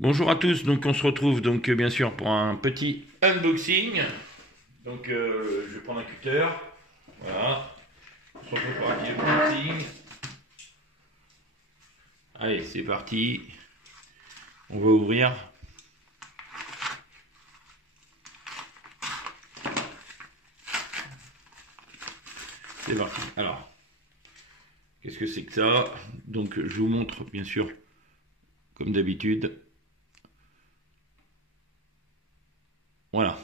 Bonjour à tous, donc on se retrouve donc bien sûr pour un petit unboxing. Donc je vais prendre un cutter. Voilà. On se retrouve pour un petit unboxing. Allez, c'est parti. On va ouvrir. C'est parti. Alors, qu'est-ce que c'est que ça? Donc je vous montre bien sûr, comme d'habitude. Voilà.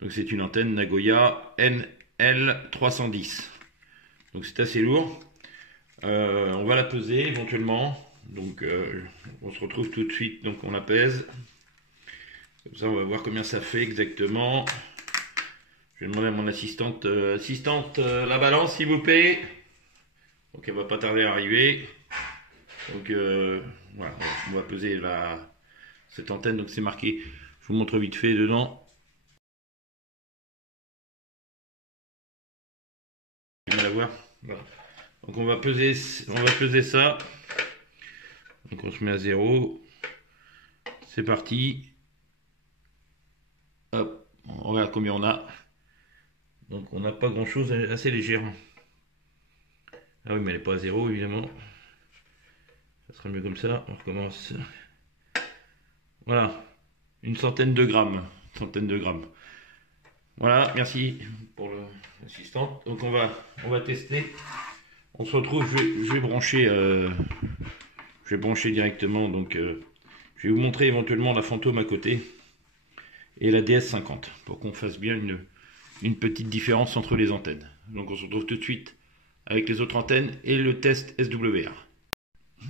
Donc c'est une antenne Nagoya NL310. Donc c'est assez lourd. On va la peser éventuellement. Donc on se retrouve tout de suite. Donc on la pèse. Comme ça on va voir combien ça fait exactement. Je vais demander à mon assistante, la balance s'il vous plaît. Donc elle va pas tarder à arriver. Donc voilà, on va peser cette antenne. Donc c'est marqué. Je vous montre vite fait dedans. Vous allez la voir. Voilà. Donc on va peser ça. Donc on se met à 0. C'est parti. Hop, on regarde combien on a. Donc on n'a pas grand chose, assez légère. Ah oui, mais elle n'est pas à 0 évidemment. Ça sera mieux comme ça. On recommence. Voilà, une centaine de grammes. Voilà, merci pour l'assistante. Donc on va tester. On se retrouve. Je vais brancher directement. Donc je vais vous montrer éventuellement la Fantôme à côté et la DS50 pour qu'on fasse bien une petite différence entre les antennes. Donc on se retrouve tout de suite avec les autres antennes et le test SWR.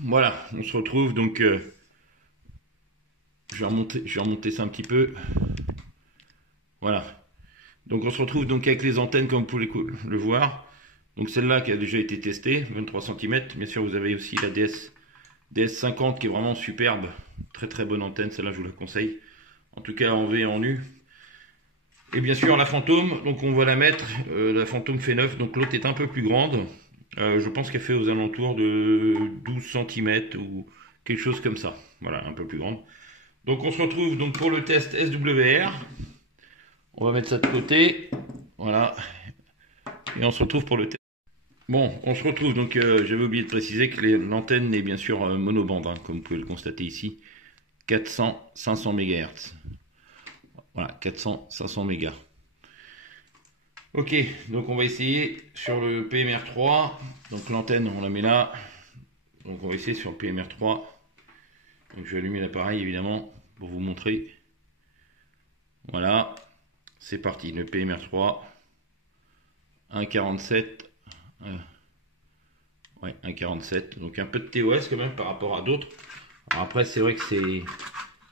Voilà, on se retrouve donc. Je vais remonter ça un petit peu. Voilà. Donc on se retrouve donc avec les antennes comme vous pouvez le voir. Donc celle-là qui a déjà été testée, 23 cm. Bien sûr vous avez aussi la DS50 qui est vraiment superbe. Très très bonne antenne, celle-là je vous la conseille. En tout cas en V et en U. Et bien sûr la Fantôme, donc on va la mettre, la Fantôme fait 9, donc l'autre est un peu plus grande. Je pense qu'elle fait aux alentours de 12 cm ou quelque chose comme ça. Voilà, un peu plus grande. Donc on se retrouve donc pour le test SWR. On va mettre ça de côté. Voilà. Et on se retrouve pour le test. Bon, on se retrouve donc, j'avais oublié de préciser que l'antenne est bien sûr monobande, hein, comme vous pouvez le constater ici. 400-500 MHz. Voilà, 400-500 MHz. Ok, donc on va essayer sur le PMR3. Donc l'antenne, on la met là. Donc on va essayer sur le PMR3. Donc je vais allumer l'appareil évidemment pour vous montrer. Voilà, c'est parti, le PMR3. 1,47. Ouais, 1,47. Donc un peu de TOS quand même par rapport à d'autres. Alors après, c'est vrai que c'est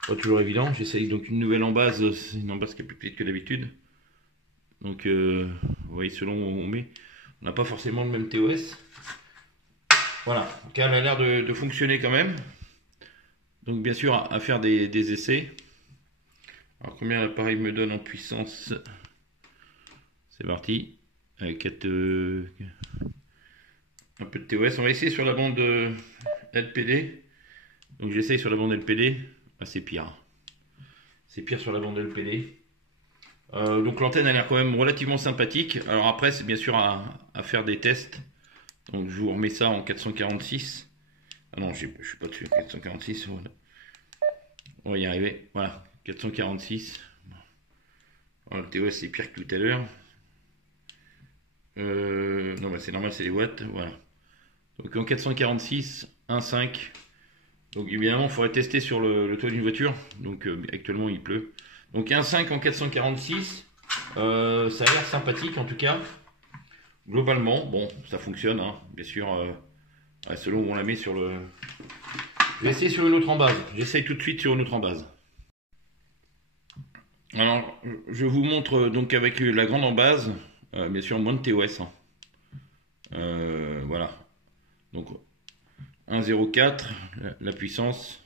pas toujours évident. J'essaye donc une nouvelle embase. C'est une embase qui est plus petite que d'habitude. Donc, vous voyez, selon où on met, on n'a pas forcément le même TOS. Voilà, donc elle a l'air de fonctionner quand même. Donc, bien sûr, à faire des essais. Alors, combien l'appareil me donne en puissance? C'est parti. Avec un peu de TOS. On va essayer sur la bande LPD. Donc, j'essaye sur la bande LPD. Ah, c'est pire. C'est pire sur la bande LPD. Donc l'antenne a l'air quand même relativement sympathique. Alors après c'est bien sûr à faire des tests. Donc je vous remets ça en 446. Ah non, je suis pas dessus. 446. Voilà. On va y arriver. Voilà, 446. Voilà, le TOS c'est pire que tout à l'heure. Non, bah, c'est normal, c'est les watts. Voilà. Donc en 446, 1,5. Donc évidemment, il faudrait tester sur le toit d'une voiture. Donc actuellement il pleut. Donc 1,5 en 446, ça a l'air sympathique en tout cas. Globalement, bon, ça fonctionne, hein, bien sûr, selon où on la met sur le... Je vais essayer sur une autre en base. J'essaye tout de suite sur une autre en base. Alors, je vous montre donc avec la grande en base, bien sûr moins de TOS. Hein. Voilà. Donc 1,04, la puissance,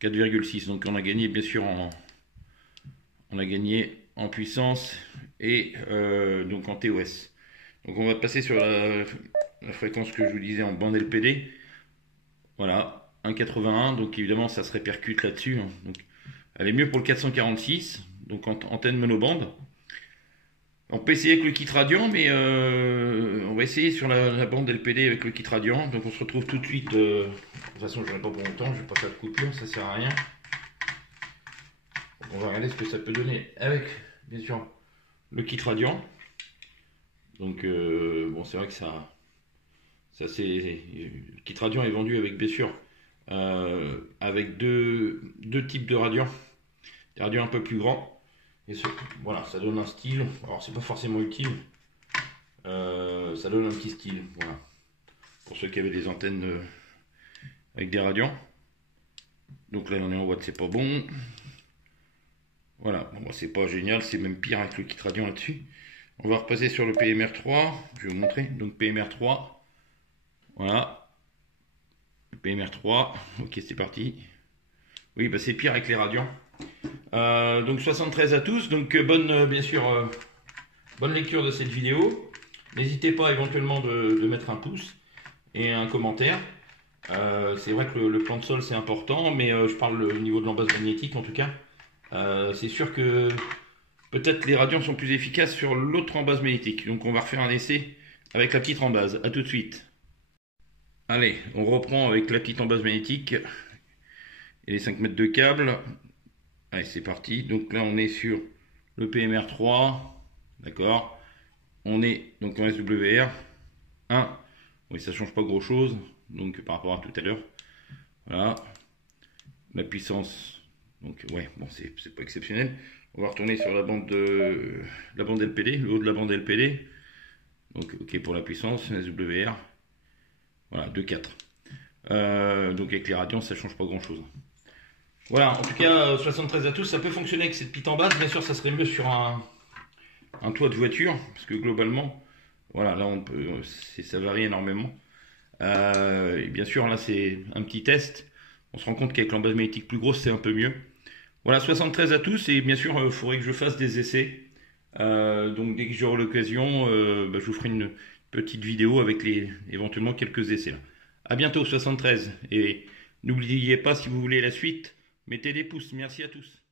4,6. Donc on a gagné bien sûr en puissance et donc en TOS. Donc on va passer sur la fréquence que je vous disais en bande LPD. Voilà. 1,81, donc évidemment ça se répercute là-dessus. Hein. Donc, elle est mieux pour le 446, donc antenne monobande. On peut essayer avec le kit Radiant, mais on va essayer sur la bande LPD avec le kit Radiant. Donc on se retrouve tout de suite. De toute façon, je n'aurai pas pour longtemps, je vais pas faire de coupure, ça sert à rien. Donc, on va regarder ce que ça peut donner avec, bien sûr, le kit Radiant. Donc bon, c'est vrai que ça c'est le kit Radiant est vendu avec, bien sûr, avec deux types de radiants, des radiants un peu plus grands. Et voilà, ça donne un style. Alors c'est pas forcément utile, ça donne un petit style. Voilà, pour ceux qui avaient des antennes avec des radiants. Donc là on est en Watt, c'est pas bon. Voilà, bon, c'est pas génial, c'est même pire avec le kit Radiant là-dessus. On va repasser sur le PMR3, je vais vous montrer. Donc PMR3, voilà, le PMR3, ok, c'est parti. Oui, bah c'est pire avec les radiants. Donc 73 à tous, donc bien sûr, bonne lecture de cette vidéo. N'hésitez pas éventuellement de mettre un pouce et un commentaire. C'est vrai que le plan de sol c'est important, mais je parle au niveau de l'embase magnétique en tout cas. C'est sûr que peut-être les radiants sont plus efficaces sur l'autre embase magnétique. Donc on va refaire un essai avec la petite embase. A tout de suite. Allez, on reprend avec la petite embase magnétique et les 5 mètres de câble. Allez, c'est parti. Donc là, on est sur le PMR3. D'accord. On est donc en SWR 1. Oui, ça change pas grand chose. Donc par rapport à tout à l'heure. Voilà. La puissance. Donc ouais, bon, c'est pas exceptionnel. On va retourner sur la bande LPD, le haut de la bande LPD. Donc ok pour la puissance, SWR. Voilà, 2,4. Donc avec les radians, ça change pas grand chose. Voilà, en tout cas, 73 à tous, ça peut fonctionner avec cette petite embase. Bien sûr, ça serait mieux sur un toit de voiture, parce que globalement, voilà, là, ça varie énormément. Et bien sûr, là, c'est un petit test. On se rend compte qu'avec l'embase magnétique plus grosse, c'est un peu mieux. Voilà, 73 à tous, et bien sûr, il faudrait que je fasse des essais. Donc, dès que j'aurai l'occasion, je vous ferai une petite vidéo avec éventuellement quelques essais. Là. À bientôt, 73. Et n'oubliez pas, si vous voulez la suite, mettez des pouces. Merci à tous.